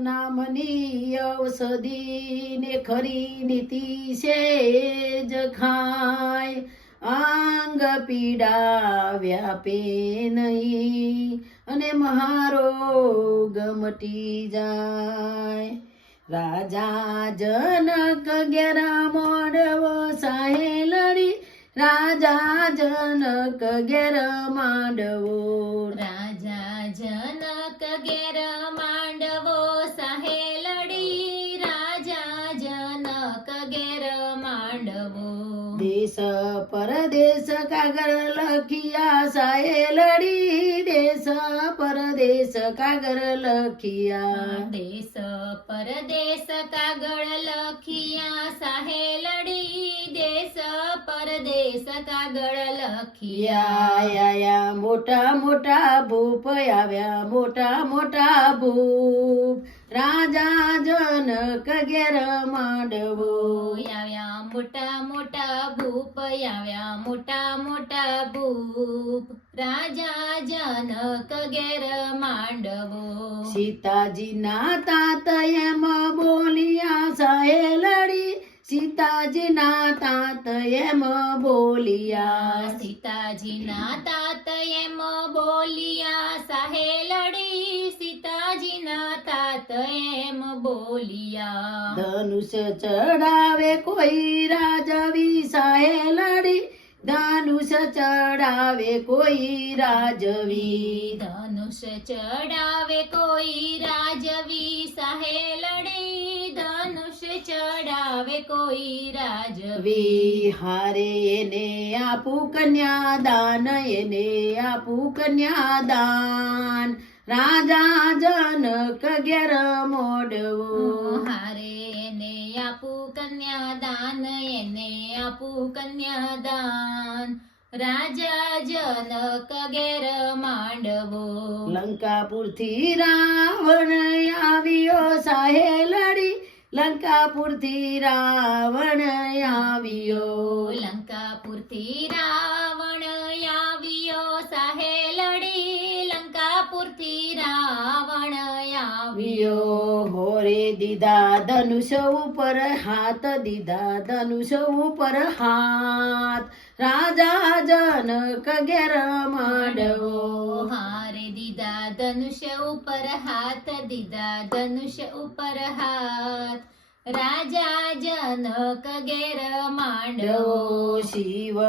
નામની ઔષધિને ખરી નીતિ છે જ ખાય આંગ પીડા વ્યાપે નહીં અને મહારોગ મટી જાય રાજા જનક ઘેર માંડવો સાહેલડી રાજા જનક ઘેર માંડવો રાજા જનક ઘેર માંડવો સાહેલડી રાજા જનક ઘેર માંડવો દેશ પરદેશ કાગળ લખિયા સાહેલડી દેશ પરદેશ કાગળ લખિયા દેશ પરદેશ કાગળ લખિયા સાહેલડી દેશ પરદેશ કાગળ લખિયા યા મોટા મોટા ભૂપ આવ્યા મોટા મોટા ભૂપ રાજા જનક ઘેર માંડવો આવ્યા મોટા મોટા ભૂપ આવ્યા મોટા મોટા ભૂપ રાજા જનક ઘેર માંડવો સીતાજીના તાત એમ બોલિયા સાહેલડી સીતાજીના તાત એમ બોલિયા સીતાજીના તાત એમ બોલિયા સાહેલડી સીતાજીના તાત એમ બોલિયા ધનુષ ચડાવે કોઈ રાજવી સાહેલડી ધનુષ ચડાવે કોઈ રાજવી ધનુષ ચડાવે કોઈ રાજવી સાહેલડી ધનુષ ચડાવે કોઈ રાજવી હારે એને આપું કન્યાદાન એને આપું કન્યાદાન રાજા જનક ઘેર મોડવો હારે એને આપું કન્યાદાન એને આપું કન્યાદાન રાજા જનક ઘેર માંડવો લંકાપુરથી રાવણ આવ્યો સાહેલડી લંકાપુરથી રાવણ આવ્યો લંકાપુરથી રાવણ આવ્યો સાહેલડી લંકાપુરથી રાવણ આવ્યો હોરે દીધા ધનુષ ઉપર હાથ દીધા ધનુષ ઉપર હાથ રાજા જનક ઘેર માંડવો હારે દીધા ધનુષ ઉપર હાથ દીધા ધનુષ ઉપર હાથ રાજા જનક ઘેર માંડવો શિવ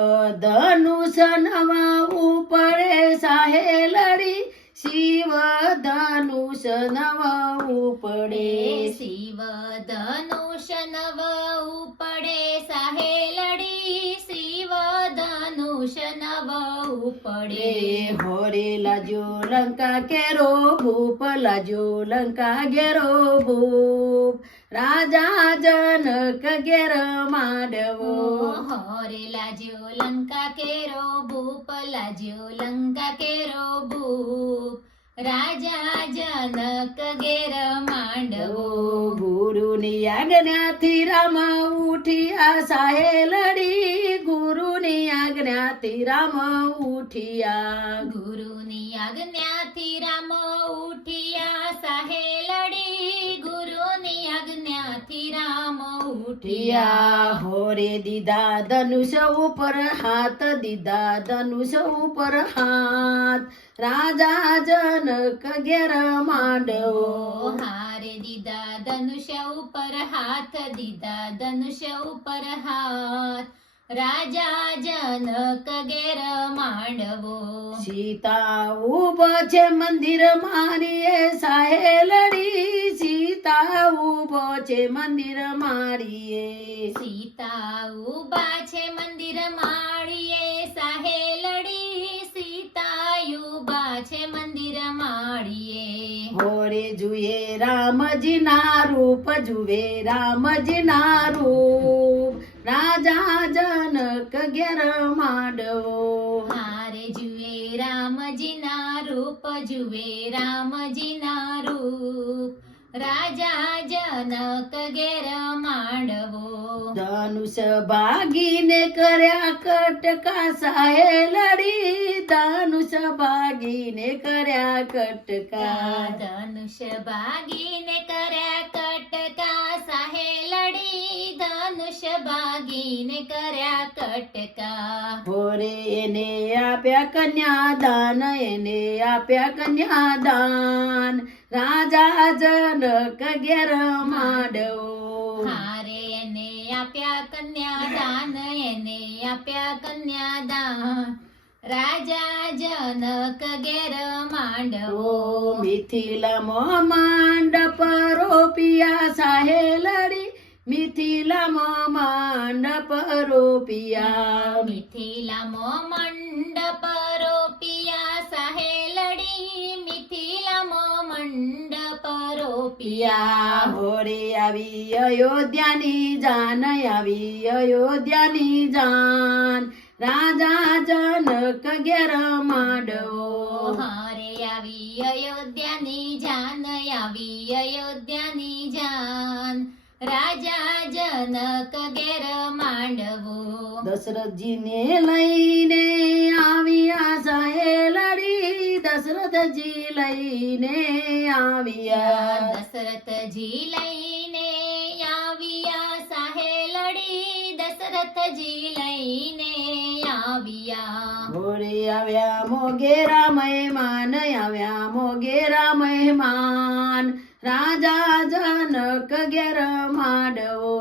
ધનુષ નવા પડે સાહેલડી શિવ ધનુષ નવા પડે શિવ ધનુષ નવ પડે સાહેલડી શિવ ધનુષ નવ પડે હોરે લાજો લંકા કેરો ભૂપ લાજો લંકા ઘેરો ભૂપ રાજા જનક ઘેર માંડવો હોરે લાજો લંકા કેરો ભૂપ લાજો લંકા કેરો ભૂપ રાજા જનક ઘેર માંડવો ગુરુની આજ્ઞાથી રામ ઉઠિયા સાહેલડી ગુરુની આજ્ઞાથી રામ ઉઠિયા ગુરુની આજ્ઞાથી રામ ઉઠિયા સાહેલડી ગુરુની આજ્ઞાથી રામ ઉઠિયા હોરે દીધા ધનુષ ઉપર હાથ દીધા ધનુષ ઉપર હાથ રાજા જનક ઘેર માંડવો હારે દીધા ધનુષ ઉપર હાથ દીધા ધનુષ ઉપર હાથ રાજા જનક ઘેર માંડવો સીતા ઉભો છે મંદિર મારીએ સાહેલડી સીતા ઉભો છે મંદિર મારીએ સીતા ઉભા છે મંદિર માળીએ સાહેલડી સીતા ઉભા છે મંદિર માળીએ હોરે જુએ રામજીના રૂપ જુએ રામજીના રૂપ રાજા જનક ઘેર માંડવો હારે જુએ રામજીના રૂપ જુએ રામજીના રૂપ રાજા જનક ઘેર માંડવો ધનુષ ભાગીને કર્યા કટકા સાહેલડી ધનુષ ભાગીને કર્યા કટકા ધનુષ ભાગીને કર્યા કટકા સાહેલડી ધનુષ ભાગીને કર્યા કટકા હોરે એને આપ્યા કન્યાદાન એને આપ્યા કન્યાદાન રાજા જનક ઘેર માંડવો હારે એને આપ્યા કન્યાદાન એને આપ્યા કન્યાદાન રાજા જનક ઘેર માંડવો મિથિલામાં માંડપ રોપિયા સાહેલડી મિથિલામાં માંડપ રોપિયા મિથિલામાં મંડપ રોપિયા સાહેલડી મિથિલામાં મંડપ રોપિયા પિયા હોરે આવી અયોધ્યાની જાન આવી અયોધ્યાની જાન રાજા જનક ઘેર માંડવો હારે આવી અયોધ્યાની જાન આવી અયોધ્યાની જાન રાજા જનક ઘેર માંડવો દશરથજીને લઈને આવ્યા સાહેલડી દશરથજી લઈને આવ્યા દશરથજી લઈને આવ્યા સાહેલડી દશરથજી લઈને આવ્યા હોરે આવ્યા મોગેરા મહેમાન આવ્યા મોગેરા મહેમાન રાજા જનક ઘેર માંડવો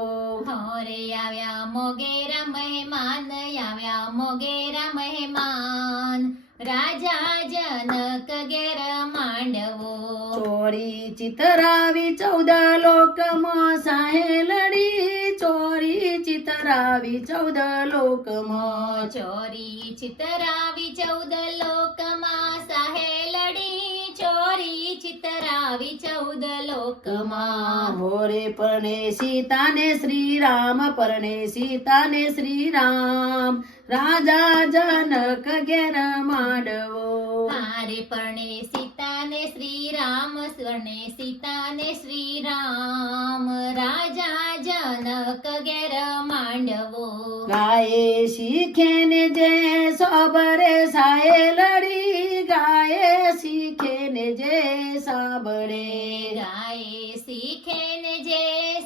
હોરે આવ્યા મોગેરા મહેમાન આવ્યા મોગેરા મહેમાન રાજા જનક ઘેર માંડવો ચોરી ચિતરાવી 14 લોકમાં સાહેલડી ચોરી ચિતરાવી 14 લોકમાં ચોરી ચિતરાવી 14 લોકમાં સાહેલડી ચોરી ચિતરાવી 14 લોકમાં હોરે પરણે સીતાને શ્રીરામ પરણે સીતાને શ્રીરામ રાજા જનક ઘેર માંડવો હારે પરણે સીતાને શ્રીરામ સ્વર્ણે સીતાને શ્રીરામ રાજા જનક ઘેર માંડવો ગાયે શીખે ને જે સાંભળે સાહેલડી ગાયે શીખે ને જે સાંભળે ગાય શીખે ને જે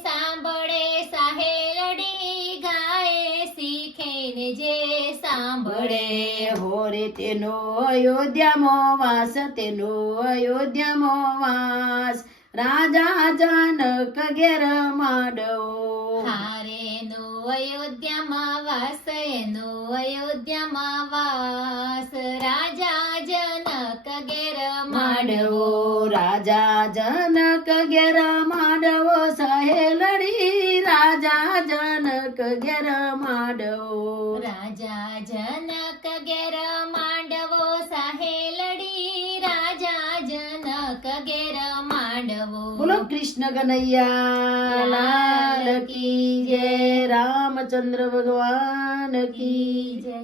સાંભળે સાહેલડી ગાય શીખે ને જે સાંભળે હોરે તેનો અયોધ્યામાં વાસ તેનો અયોધ્યામાં વાસ રાજા જનક ઘેર માંડવો હારેનો અયોધ્યામાં વાસ એનો અયોધ્યામાં વાસ રાજા જનક ઘેર માંડવો માંડવો રાજા જનક ઘેર માંડવો સહેલડી રાજા જનક ઘેર માંડવો રાજા જનક ઘેર માંડવો સાહેલડી રાજા જનક ઘેર માંડવો બોલો કૃષ્ણ કનૈયા લાલ કી જય રામચંદ્ર ભગવાન કી જય